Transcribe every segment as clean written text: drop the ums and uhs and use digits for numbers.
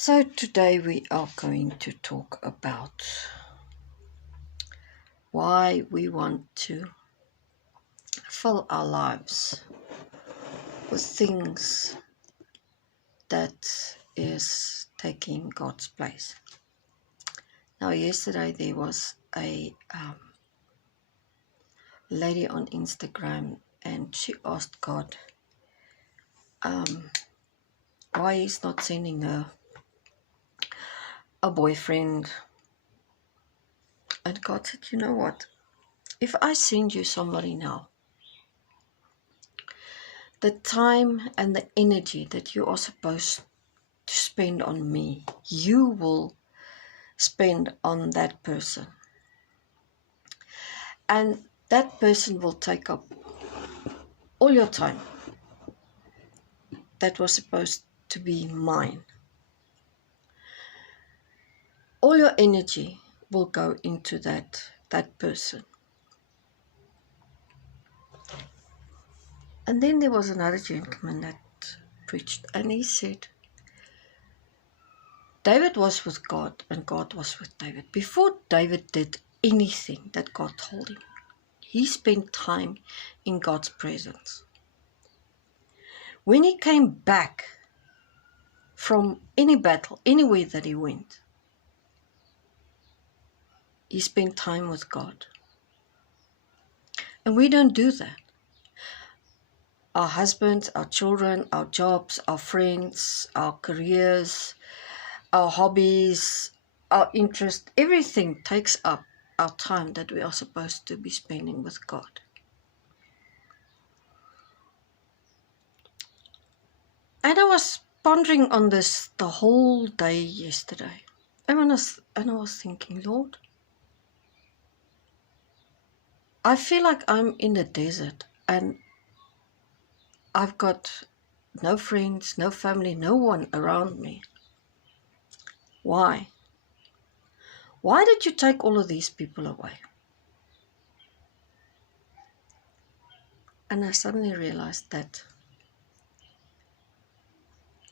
So today we are going to talk about why we want to fill our lives with things that is taking God's place. Now yesterday there was a lady on Instagram and she asked God why he's not sending her a boyfriend. And God said, you know what? If I send you somebody now, the time and the energy that you are supposed to spend on me, you will spend on that person. And that person will take up all your time that was supposed to be mine. All your energy will go into that person. And then there was another gentleman that preached, and he said, David was with God and God was with David. Before David did anything that God told him, he spent time in God's presence. When he came back from any battle, anywhere that he went, he spent time with God. And we don't do that. Our husbands, our children, our jobs, our friends, our careers, our hobbies, our interest, everything takes up our time that we are supposed to be spending with God. And I was pondering on this the whole day yesterday. And I was thinking, Lord, I feel like I'm in the desert and I've got no friends, no family, no one around me. Why? Why did you take all of these people away? And I suddenly realized that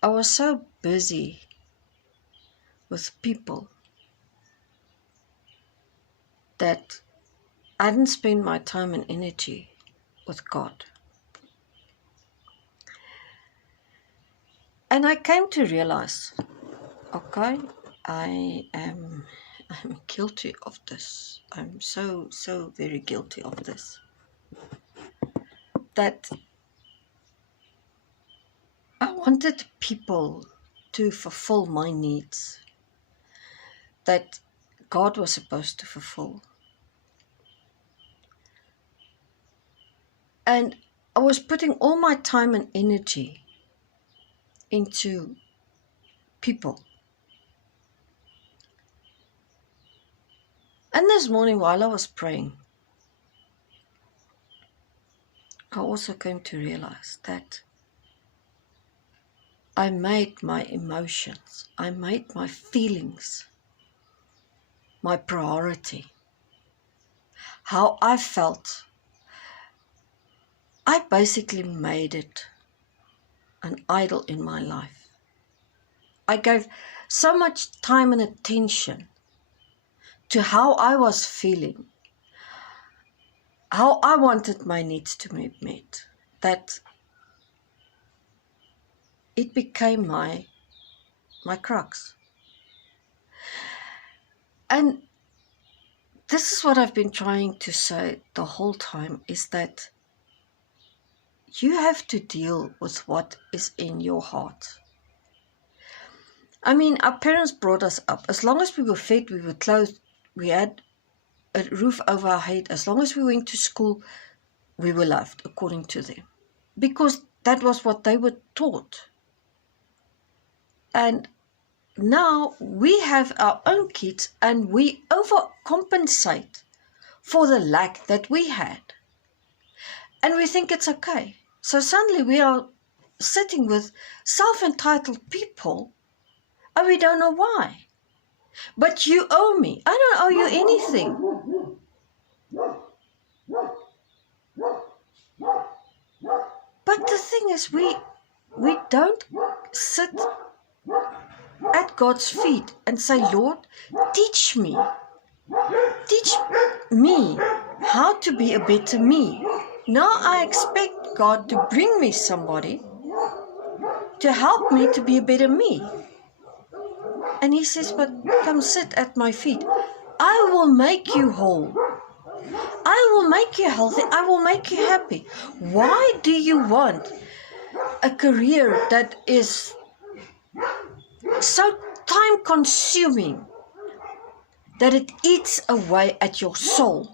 I was so busy with people that I didn't spend my time and energy with God. And I came to realize, okay, I'm guilty of this. I'm so very guilty of this. That I wanted people to fulfill my needs that God was supposed to fulfill. And I was putting all my time and energy into people. And this morning while I was praying, I also came to realize that I made my emotions, I made my feelings my priority. How I felt, I basically made it an idol in my life. I gave so much time and attention to how I was feeling, how I wanted my needs to be met, that it became my crux. And this is what I've been trying to say the whole time, is that you have to deal with what is in your heart. I mean, our parents brought us up. As long as we were fed, we were clothed, we had a roof over our head, as long as we went to school, we were loved, according to them. Because that was what they were taught. And now we have our own kids and we overcompensate for the lack that we had. And we think it's okay. So suddenly we are sitting with self-entitled people and we don't know why. But you owe me. I don't owe you anything. But the thing is, we don't sit at God's feet and say, Lord, teach me. Teach me how to be a better me. Now I expect God to bring me somebody to help me to be a better me. And he says, but come sit at my feet. I will make you whole. I will make you healthy. I will make you happy. Why do you want a career that is so time consuming that it eats away at your soul?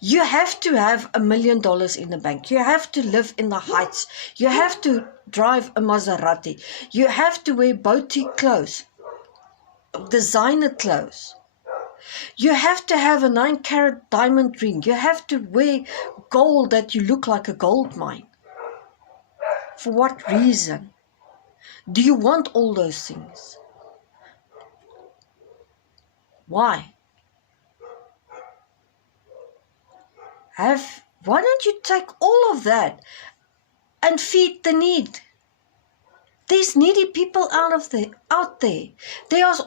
You have to have $1 million in the bank. You have to live in the heights. You have to drive a Maserati. You have to wear boutique clothes, designer clothes. You have to have a 9-carat diamond ring. You have to wear gold that you look like a gold mine. For what reason? Do you want all those things? Why? Why don't you take all of that and feed the need? There's needy people out there. There's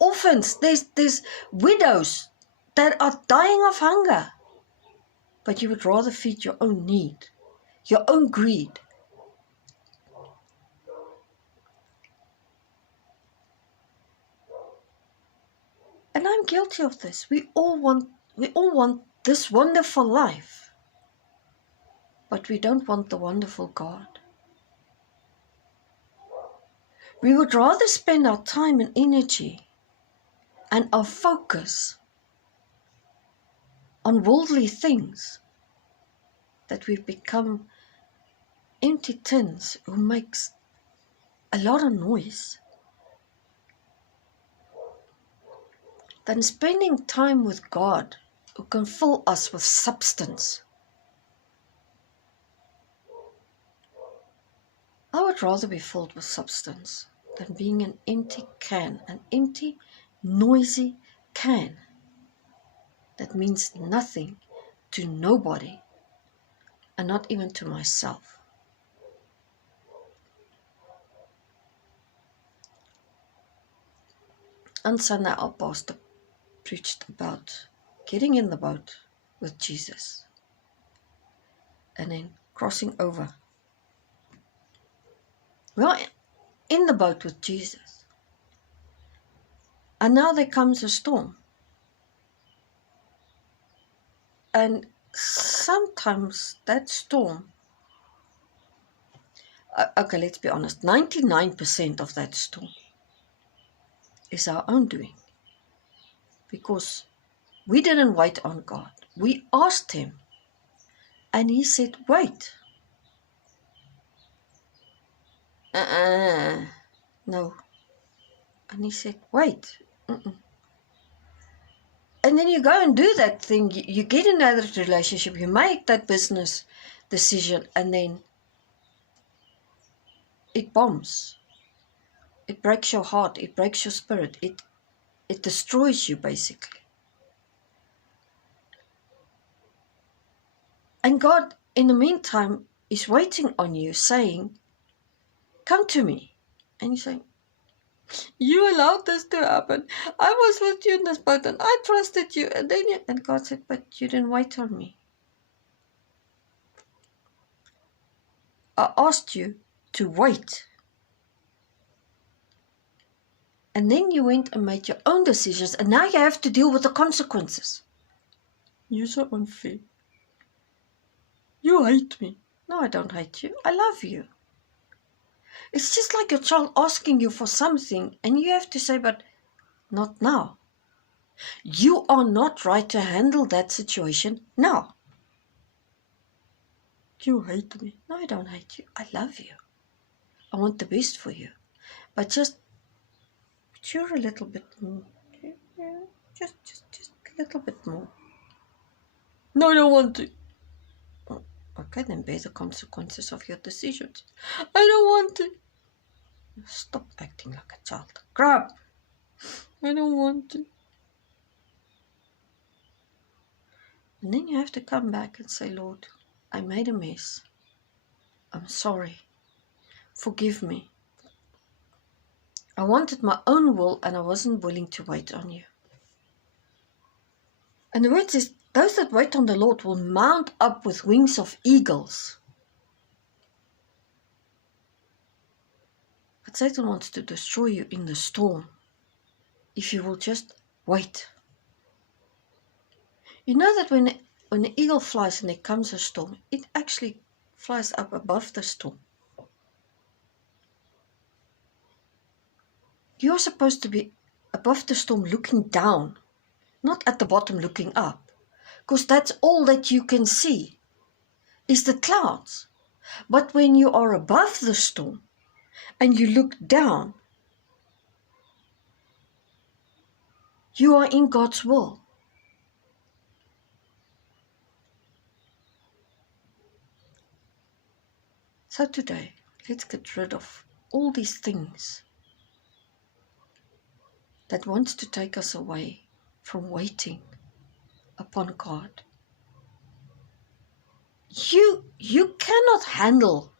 orphans. There's widows that are dying of hunger. But you would rather feed your own need, your own greed. And I'm guilty of this. We all want this wonderful life. But we don't want the wonderful God. We would rather spend our time and energy and our focus on worldly things, that we've become empty tins who makes a lot of noise, than spending time with God who can fill us with substance. I would rather be filled with substance than being an empty can, an empty, noisy can that means nothing to nobody and not even to myself. On Sunday, our pastor preached about getting in the boat with Jesus and then crossing over. We are in the boat with Jesus, and now there comes a storm. And sometimes that storm, okay, let's be honest, 99% of that storm is our own doing, because we didn't wait on God. We asked him, and he said, wait. No. And he said, wait. And then you go and do that thing. You get in that relationship. You make that business decision, and then it bombs. It breaks your heart. It breaks your spirit. It destroys you, basically. And God, in the meantime, is waiting on you, saying, come to me. And you say, you allowed this to happen. I was with you in this boat, and I trusted you. And God said, but you didn't wait on me. I asked you to wait. And then you went and made your own decisions, and now you have to deal with the consequences. You're so unfair. You hate me. No, I don't hate you. I love you. It's just like your child asking you for something, and you have to say, but not now. You are not right to handle that situation now. You hate me. No, I don't hate you. I love you. I want the best for you. But just mature a little bit more. Just a little bit more. No, I don't want to. Okay, then bear the consequences of your decisions. I don't want to. Stop acting like a child. Grow up. I don't want to. And then you have to come back and say, Lord, I made a mess. I'm sorry. Forgive me. I wanted my own will, and I wasn't willing to wait on you. And the word says, those that wait on the Lord will mount up with wings of eagles. But Satan wants to destroy you in the storm if you will just wait. You know that when an eagle flies and there comes a storm, it actually flies up above the storm. You're supposed to be above the storm looking down, not at the bottom looking up, because that's all that you can see is the clouds. But when you are above the storm and you look down, you are in God's will. So today, let's get rid of all these things that wants to take us away from waiting upon God. You cannot handle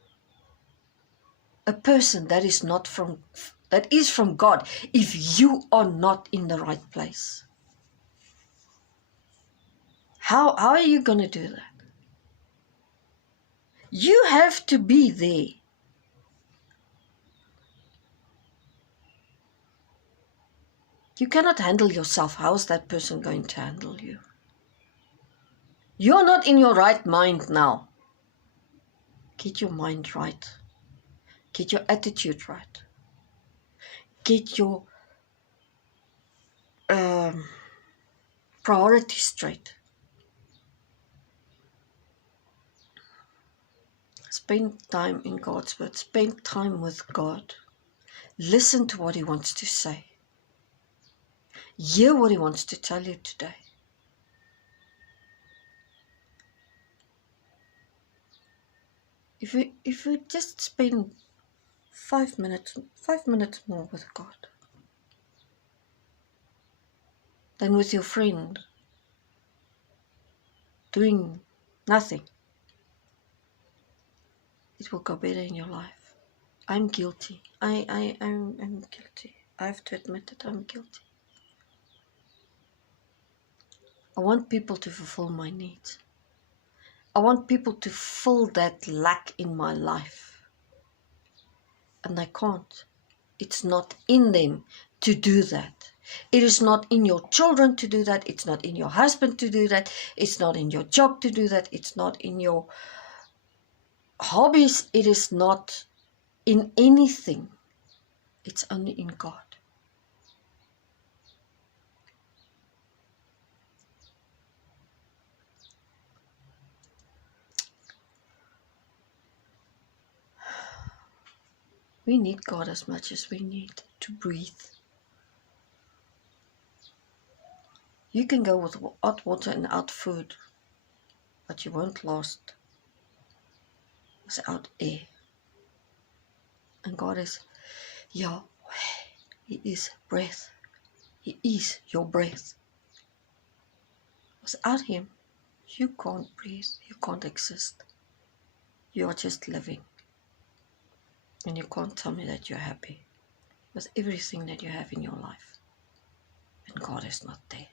a person that is from God if you are not in the right place. How are you going to do that? You have to be there. You cannot handle yourself. How is that person going to handle you? You're not in your right mind now. Get your mind right. Get your attitude right. Get your priorities straight. Spend time in God's word. Spend time with God. Listen to what He wants to say. Hear what He wants to tell you today. If we just spend 5 minutes more with God than with your friend doing nothing, it will go better in your life. I'm guilty. I'm guilty. I have to admit that I'm guilty. I want people to fulfill my needs. I want people to fill that lack in my life. And they can't. It's not in them to do that. It is not in your children to do that. It's not in your husband to do that. It's not in your job to do that. It's not in your hobbies. It is not in anything. It's only in God. We need God as much as we need to breathe. You can go with hot water and hot food, but you won't last without air. And God is Yahweh. He is breath. He is your breath. Without Him, you can't breathe. You can't exist. You are just living. And you can't tell me that you're happy with everything that you have in your life. And God is not there.